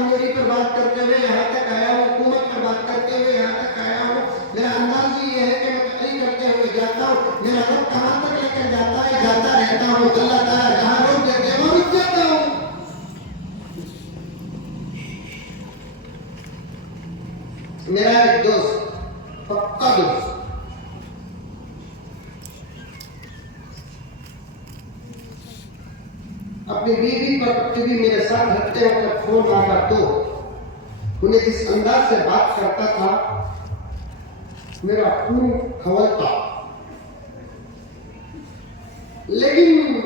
کمزوری پر بات کرتے ہوئے یہاں تک آیا ہوں، حکومت پر بات کرتے ہوئے یہاں تک آیا ہوں. میرا انداز یہ ہے کہ میں تقریر کرتے ہوئے جاتا ہوں، میرا رب کہاں تک لے کر جاتا ہے جاتا رہتا ہوں. اللہ تعالیٰ جہاں روک دیتے ہیں وہ رک جاتا ہوں. میرا ایک دوست، پکا دوست، اپنی بیوی پر کبھی میرے ساتھ ہفتے ہو کر فون آتا تو انہیں جس انداز سے بات کرتا تھا میرا خون کھولتا. لیکن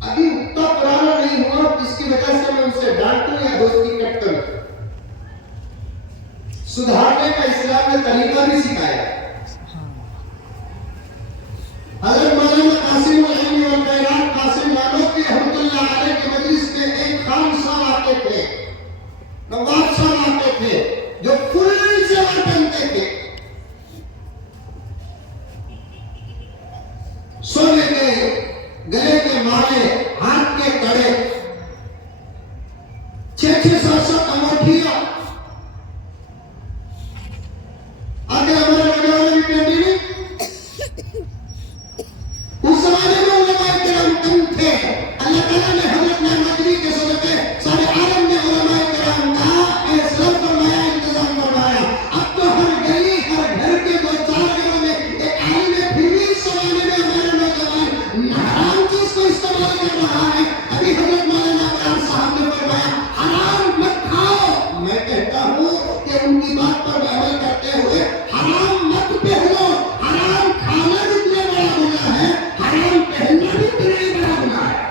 ابھی اتنا پرانا نہیں ہوا جس کی وجہ سے میں ان سے ڈانٹوں یا دوستی کٹ کروں. سدھارنے کا اسلام نے طریقہ بھی سکھایا. حضرت مولانا قاسم العلم والخیرات قاسم نانوتوی رحمۃ اللہ علیہ کے مجلس میں ایک خان صاحب آتے تھے، نواب صاحب آتے تھے جو فل سے پہنتے تھے، سونے کے گلے کے مالے، ہاتھ کے کڑے، 600-700 انگوٹھیاں. آگے ہمارے نوجوانوں کی پینٹی نہیں. اس زمانے میں علماء کرام کم تھے. اللہ تعالیٰ نے حضرت نعمتری کے صدقے سارے عالم میں علماء کرام کا احسان فرمایا، انتظام فرمایا. اب تو ہر گلی ہر گھر کے 2-4 گھروں میں ایک عالم ہے. پھر بھی اس زمانے میں ہمارا نوجوان حرام چیز کو استعمال کر رہا ہے. ابھی حضرت مولانا ابراہیم صاحب نے فرمایا حرام مت کھاؤ. میں کہتا ہوں کہ ان کی بات پر عمل کرتے ہوئے حرام مت پہنو. حرام کھانا جتنا بڑا گناہ ہے، حرام پہننا بھی اتنا ہی بڑا گناہ ہے.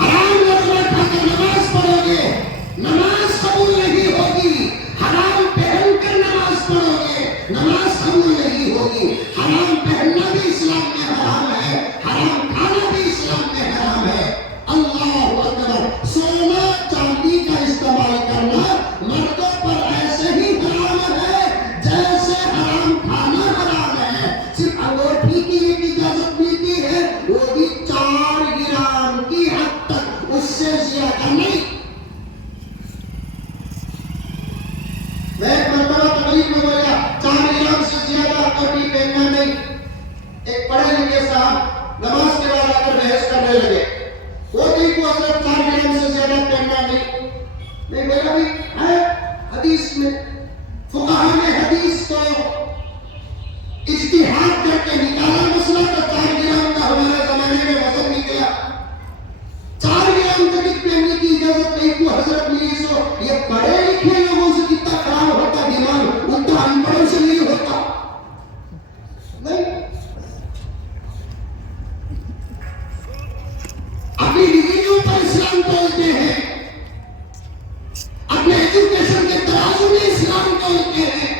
حرام لقمہ کھا کر نماز پڑھو گے، نماز قبول نہیں ہوگی. حرام پہن کر نماز پڑھو گے، نماز قبول نہیں ہوگی. حرام پہننا بھی اسلام میں حرام ہے، حرام کھانا بھی اسلام میں حرام ہے. اللہ اکبر. سونا چاندی کا استعمال کرنا مردوں پر ایسے ہی حرام ہے جیسے حرام کھانا حرام ہے. صرف انگوٹھی کی ایک اجازت ملتی ہے، وہ بھی 4 گرام کی حد تک، اس سے زیادہ نہیں. میں ایک مرتبہ تقریب میں بولا 4 گرام سے زیادہ انگوٹھی پہننا نہیں. ایک پڑھے لکھے صاحب نماز کے بعد آ کر بحث کرنے لگے. وہ دن کو حضرت 4 گرام سے زیادہ پہننا نہیں. میں میرا بھی ہے حدیث میں، فقہاء نے حدیث کو اجتہاد کر کے نکالا مسئلہ تو 4 گرام کا ہمارے زمانے میں وزن نکلا. 4 گرام تک پہننے کی اجازت نہیں کو حضرت ملی. سو یہ پڑھے لکھے لوگوں سے کتنا خراب ہوتا دماغ، اتنا ان پڑھوں سے نہیں ہوتا. نہیں، اپنی ڈگریوں پر اسلام بولتے ہیں، اپنے ایجوکیشن کے ترازو میں اسلام بولتے ہیں.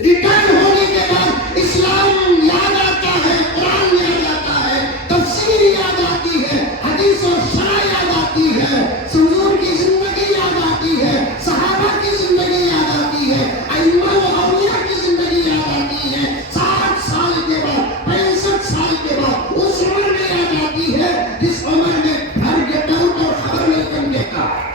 ریٹائر ہونے کے بعد اسلام یاد آتا ہے، قرآن یاد آتا ہے، تفسیر یاد آتی ہے، حدیث اور شرع یاد آتی ہے، حضور کی زندگی یاد آتی ہے، صحابہ کی زندگی یاد آتی ہے، ائمہ و اولیاء کی زندگی یاد آتی ہے. 60 سال کے بعد، 65 سال کے بعد اس عمر میں یاد آتی ہے جس عمر میں گھر کے ٹوٹ اور خبر میں کم دیتا ہے.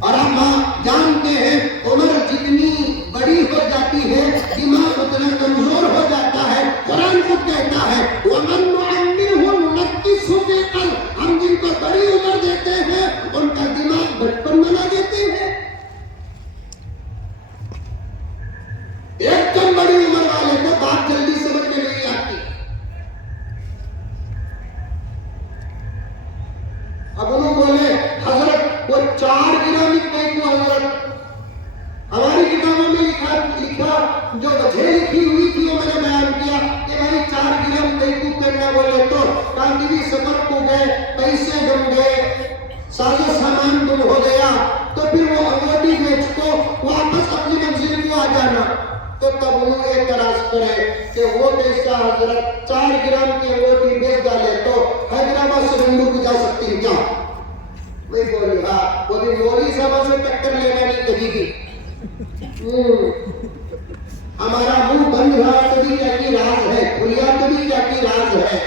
اور ہم جانتے ہیں عمر جتنی بڑی ہو جاتی ہے دماغ اتنا کمزور ہو جاتا ہے. قرآن کو کہتا ہے وَمَن نُعَمِّرْهُ نُنَكِّسْهُ فِي الْخَلْقِ. ہم جن کو بڑی عمر دیتے ہیں ان کا دماغ بچپن بنا دیتے ہیں. ایک دم بڑی عمر والے کو بات جلدی سمجھ میں نہیں آتی. اب انہوں بولے حضرت وہ 4 گرام کہیں کو حضرت ہماری کتابوں میں لکھا جو وجہ لکھی ہوئی تھی وہ میں نے بیان کیا کہ بھائی 4 گرام کہیں کو کرنا بولے تو کاندھی سفر کو گئے، پیسے گم گئے، سارے سامان گم ہو گیا تو پھر وہ انگوٹھی بیچ کو واپس اپنی منزل کو آ جانا. تو تب انہوں نے اعتراض کرے کہ وہ پیسہ حضرت 4 گرام کی انگوٹھی بیچ ڈالے تو حیدرآباد سے بنڈو کو جا سکتی کیا؟ وہی بولی ہاں وہ بھی مولی صاحب سے ٹکر لینا نہیں کبھی بھی. ہمارا منہ بند رہا تبھی کیا کی راز ہے، کھلیا تبھی کیا کی راز ہے،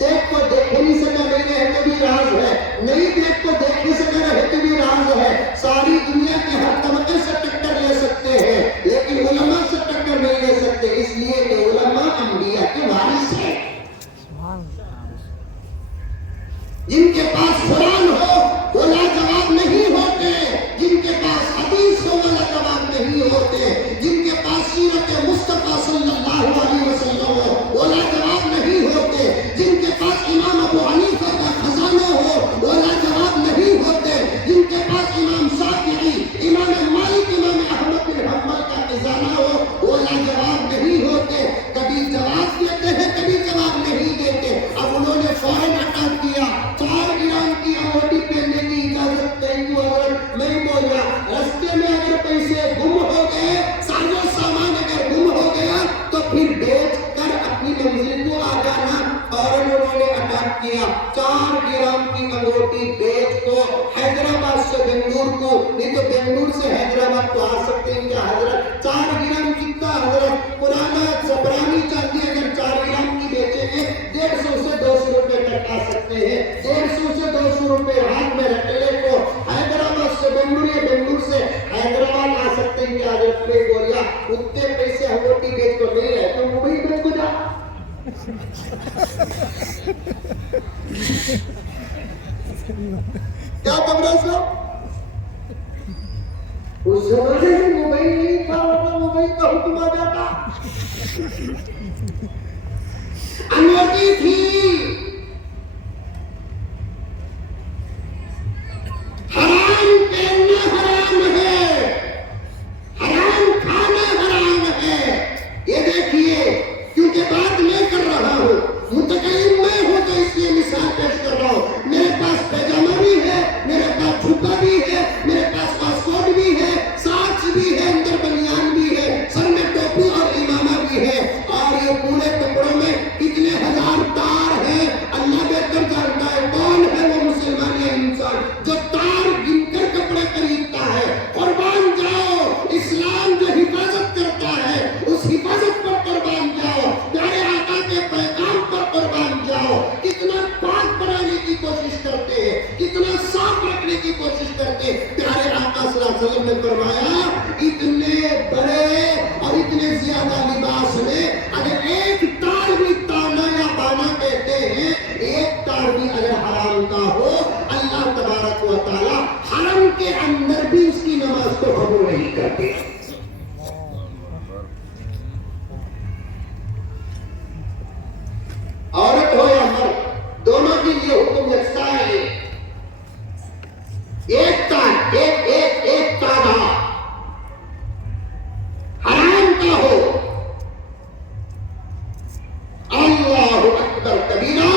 دیکھ کو دیکھ نہیں سکا نہیں رہے تبھی راز ہے، نہیں دیکھ کو دیکھ نہیں سکا رہے تبھی راز ہے۔ ساری دنیا کے ہر طبقے سے ٹکر لے سکتے ہیں لیکن علماء سے ٹکر نہیں لے سکتے، اس لیے کہ علماء انبیاء کے وارث ہیں۔ جن کے پاس قرآن ہو وہ لاجواب نہیں ہوتے، جن کے پاس حدیث ہو وہ لاجواب نہیں ہوتے، جن کے پاس سیرت مصطفیٰ صلی اللہ علیہ وسلم ہو وہ لاجواب نہیں ہوتے، جن کے پاس امام ابو حنیفہ کا خزانہ ہو وہ لاجواب نہیں ہوتے، جن کے پاس امام شافعی، امام مالک، امام احمد بن حنبل کا خزانہ ہو وہ لاجواب نہیں ہوتے۔ کبھی جواب دیتے ہیں کبھی جواب نہیں دیتے۔ اب انہوں نے فوراً اٹیک کیا، 4 گرام کی انگوٹھی پہننے کی اجازت، تھینک یو حضرت، میں بول رہا رستے میں اگر پیسے گم ہو گئے، سارا سامان اگر گم ہو گیا تو پھر بیچ کر اپنی منزل کو آ جانا۔ فوراً انہوں نے اٹیک کیا، 4 گرام کی انگوٹھی بیچ کو حیدرآباد سے بنگلور کو، نہیں تو بنگلور سے حیدرآباد تو آ سکتے ہیں کیا حضرت؟ 4 گرام کتنا حضرت؟ پرانا زبرانی چاندی اگر 4 گرام کی بیچیں گے 150 سے 200 روپے تک آ سکتے ہیں، 150 سے 200 روپے ہاتھ میں رکھ لے کو حیدرآباد سے بنگلور یا بنگلور سے حیدرآباد آ سکتے ہیں کیا حضرت؟ میں بولیا اتنے پیسے انگوٹھی بیچ کو نہیں رہے تو ممبئی بیچ کو جا۔ کیا کمرہ صاحب؟ اس زمانے میں موبائل نہیں تھا ورنہ موبائل کا حکم آ جاتا۔ انگوٹھی تھی، حرام پہننا حرام ہے، حرام کھانا حرام ہے۔ یہ دیکھیے کیونکہ بات میں کر رہا ہوں، متکلم میں ہوں تو اس لیے مثال پیش کر رہا ہوں۔ میرے پاس پیجامہ بھی ہے، میرے پاس جھکا بھی ہے، میرے پاس پاسپورٹ بھی ہے، ساکس بھی ہے، اندر بنیان بھی ہے، سر میں ٹوپی اور امامہ بھی ہے، اور یہ پورے کپڑوں میں کتنے ہزار تار ہیں اللہ بہتر جانتا ہے۔ کون ہے وہ مسلمان یا انسان جو تار گن کر کپڑے خریدتا ہے؟ قربان جاؤ، اسلام جو حفاظت کرتا ہے اس حفاظت پر قربان جاؤ، پیارے آقا کے پیغام پر قربان جاؤ۔ کتنا پاک بنانے کی کوشش کرتے ہیں، کتنا صاف رکھنے کی کوشش کرتے ہیں۔ پیارے آقا صلی اللہ علیہ وسلم نے فرمایا اتنے بڑے اور اتنے زیادہ لباس میں اگر ایک تار بھی تانا یا بانا کہتے ہیں، ایک تار بھی اگر حرام کا ہو اللہ تبارک و تعالی حرم کے اندر بھی اس کی نماز کو قبول نہیں کرتے۔ عورت ہو یا مرد دونوں کے لیے حکم یکساں ہے۔ ایک تار ایک تانا حرام کا ہو، اللہ اکبر کبیرہ،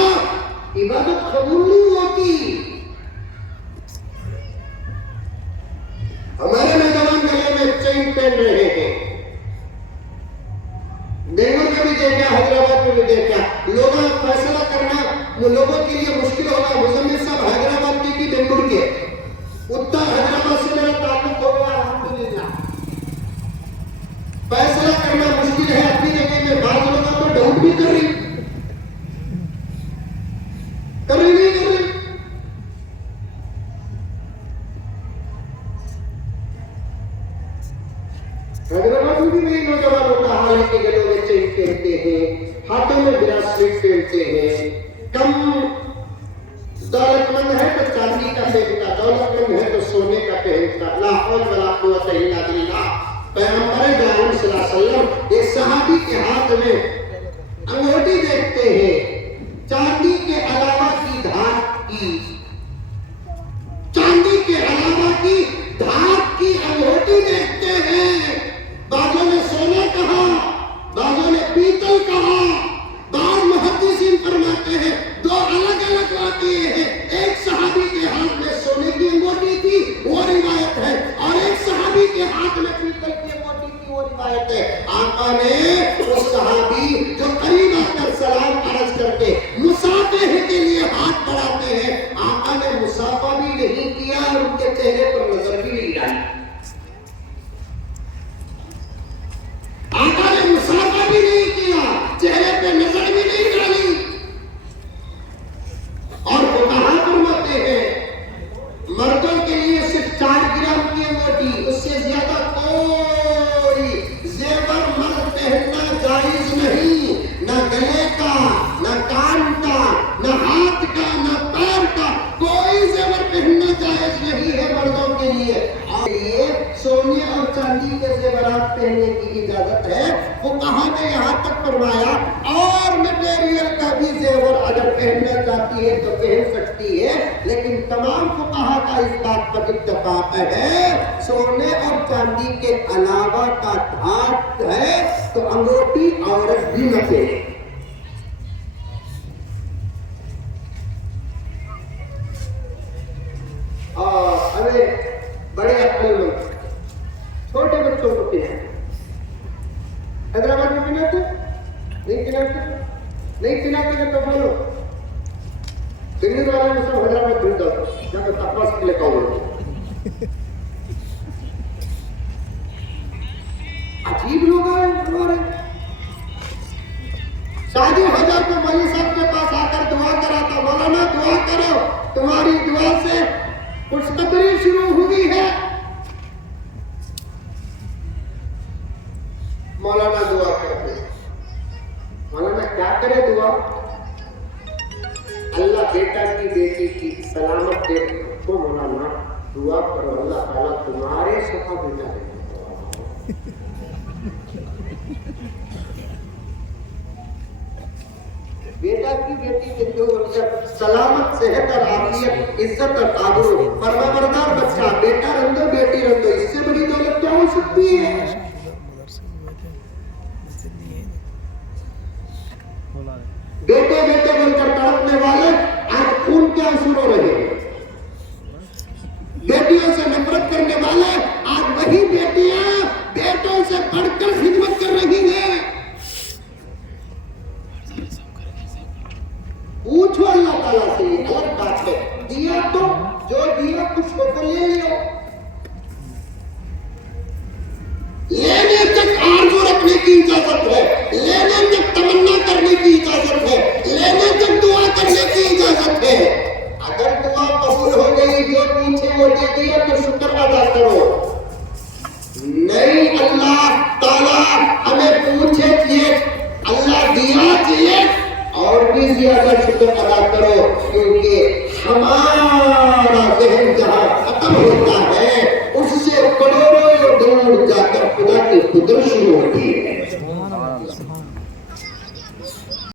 عبادت قبول نہیں ہوتی۔ ہمارے نوجوان گلے میں چین پہن رہے ہیں، بنگلور میں بھی دیکھا، حیدرآباد میں بھی دیکھا، لوگوں فیصلہ کرنا لوگوں کے لیے مشکل ہوگا۔ مزمل صاحب حیدرآباد کے کی بنگلور کے، اتر حیدرآباد سے میرا تعلق ہو گیا الحمدللہ۔ فیصلہ کرنا مشکل ہے اپنی جگہ میں، بعض لوگوں کو ڈاؤٹ بھی کر رہی حیدرآباد میں بھی میری نوجوان ہوتا حال کے گلوں میں چین پہنتے ہیں، ہاتھوں میں براسلیٹ پہنتے ہیں۔ کم دولت مند ہے تو چاندی کا پہنتا، دولت مند ہے تو سونے کا پہنتا۔ لا حول ولا قوت الا باللہ۔ پیغمبر جان صلی اللہ علیہ وسلم ایک صحابی کے ہاتھ میں انگوٹھی دیکھتے ہیں، چاندی کے علاوہ کی دھات کی، چاندی کے علاوہ کی دھات کی انگوٹھی دیکھتے ہیں۔ بعضوں نے سونا کہا، بعضوں نے پیتل کہا، بعض محدثین فرماتے ہیں دو الگ الگ واقعے ہیں۔ ایک صحابی کے ہاتھ میں سونے کی انگوٹھی تھی، وہ روایت ہے، اور ایک صحابی کے ہاتھ میں پیتل کی انگوٹھی تھی، وہ روایت ہے۔ آقا نے اس صحابی جو قریب آ کر سلام عرض کرتے مصافحہ کے لیے ہاتھ بڑھاتے ہیں، آقا نے مصافحہ بھی نہیں کیا اور ان کے چہرے پر نظر بھی نہیں ڈالی۔ آقا نے کی اجازت ہے. فقہا نے یہاں تک فرمایا اور مٹیریل کا بھی زیور اگر پہننا چاہتی ہے تو پہن سکتی ہے، لیکن تمام فقہا کا اس بات پر اتفاق ہے سونے اور چاندی کے علاوہ کا دھات ہے تو انگوٹھی عورت بھی نہ پہنے. اور ہمیں بڑے عقل مند چھوٹے بچوں کو پہناتے. حیدرآباد میں پہناتے نہیں پہناتے تو بولو. دلی والے میں سب حیدرآباد بھیج جاتا جہاں پہ تپاس کے لیے کہو. عجیب لوگ ہیں ہمارے. شادی حضر کو مولوی صاحب کے پاس آ کر دعا کراتا، مولانا دعا کرو تمہاری دعا سے خوشخبری شروع ہوئی ہے. مولانا دعا کرتے. مولانا کیا کرے دعا؟ اللہ بیٹا کی بیٹی کی سلامت دے تو مولانا دعا کرو اللہ تعالیٰ تمہارے شفا بیٹا دے. بیٹا کی بیٹی کے جو سلامت صحت اور عافیت عزت اور آبرو پروردگار بچہ بیٹا رندو بیٹی رندو اس سے بڑی دولت کیا ہو سکتی ہے؟ بیٹے بیٹے بن کر تڑپنے والے آج خون کے آنسو رو رہے ہیں. بیٹیوں سے نفرت کرنے والے آج وہی بیٹیاں بیٹوں سے بڑھ کر خدمت کر رہی ہیں. پوچھو اللہ تعالیٰ سے. یہ الگ بات ہے. دیا تو جو دیا کچھ کو لے لو. لینے تک آرزو رکھنے کی اجازت ہے، لینے تک تمنا کرنے کی اجازت ہے، لینے تک دعا کرنے کی اجازت ہے. اگر دعا قبول ہو گئی جو پوچھے وہ دے دیا تو شکر ادا کرو. نہیں اللہ تعالیٰ ہمیں پوچھے چاہیے اللہ دیا چاہیے اور بھی زیادہ شکر ادا کرو، کیونکہ ہمارا ذہن جہاں ختم ہوتا ہے اس سے کروڑوں دور جا کر خدا کی قدرت شروع ہوتی ہے.